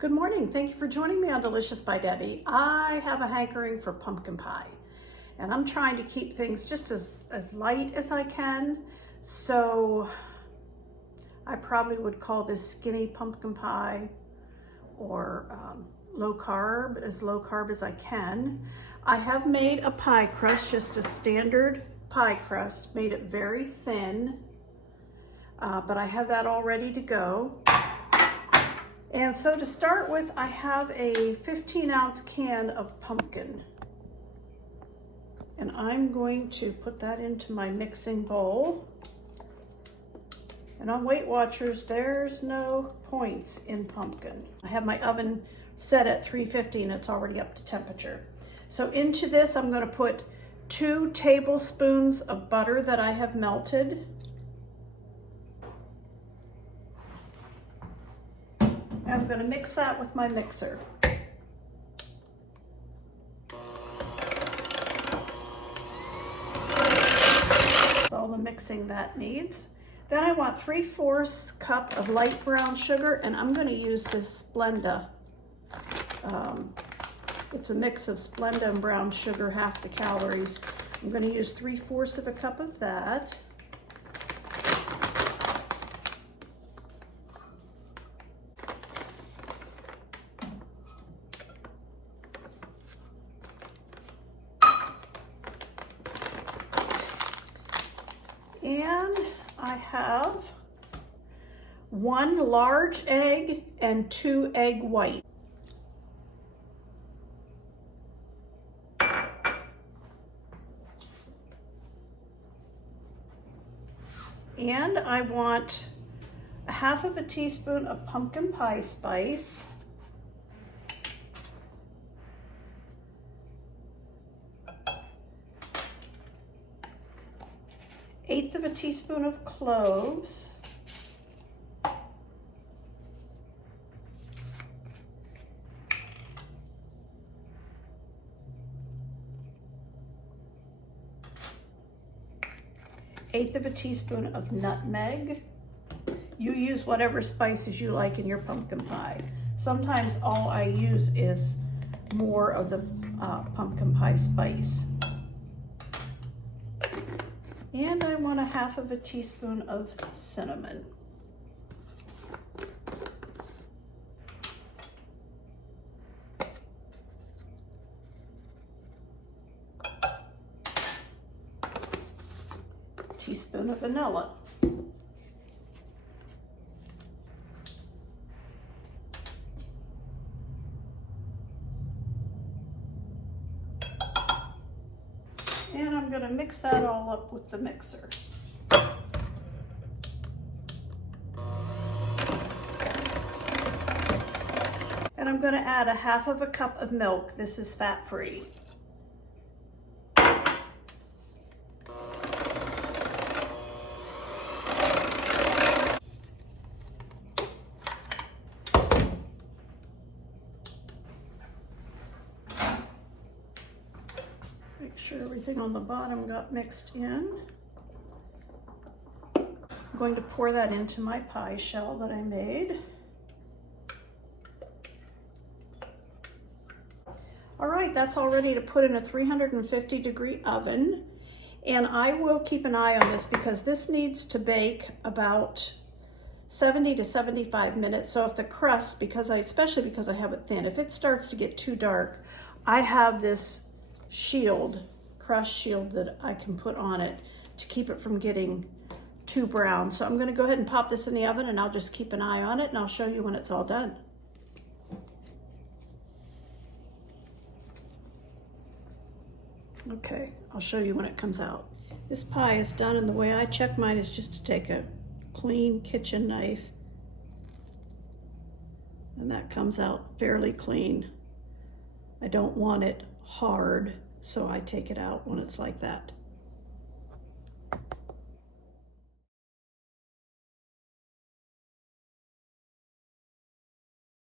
Good morning. Thank you for joining me on Delicious by Debbie. I have a hankering for pumpkin pie, and I'm trying to keep things just as light as I can. So I probably would call this skinny pumpkin pie, or low carb as I can. I have made a pie crust, just a standard pie crust, made it very thin, but I have that all ready to go. And so to start with, I have a 15-ounce can of pumpkin. And I'm going to put that into my mixing bowl. And on Weight Watchers, there's no points in pumpkin. I have my oven set at 350 and it's already up to temperature. So into this, I'm going to put 2 tablespoons of butter that I have melted. I'm going to mix that with my mixer. That's all the mixing that needs. Then I want 3/4 cup of light brown sugar, and I'm going to use this Splenda. It's a mix of Splenda and brown sugar, half the calories. I'm going to use 3/4 cup of that. And I have 1 large egg and 2 egg whites. And I want 1/2 teaspoon of pumpkin pie spice. Eighth of a teaspoon of cloves. Eighth of a teaspoon of nutmeg. You use whatever spices you like in your pumpkin pie. Sometimes all I use is more of the pumpkin pie spice. And I want 1/2 teaspoon of cinnamon. Teaspoon of vanilla. And I'm going to mix that all up with the mixer. And I'm going to add 1/2 cup of milk. This is fat-free. Make sure everything on the bottom got mixed in. I'm going to pour that into my pie shell that I made. All right, that's all ready to put in a 350-degree oven. And I will keep an eye on this because this needs to about 70 to 75 minutes. So if the crust, especially because I have it thin, if it starts to get too dark, I have this crust shield that I can put on it to keep it from getting too brown. So I'm going to go ahead and pop this in the oven, and I'll just keep an eye on it, and I'll show you when it's all done. Okay, I'll show you when it comes out. This pie is done, and the way I check mine is just to take a clean kitchen knife, and that comes out fairly clean. I don't want it hard, so I take it out when it's like that.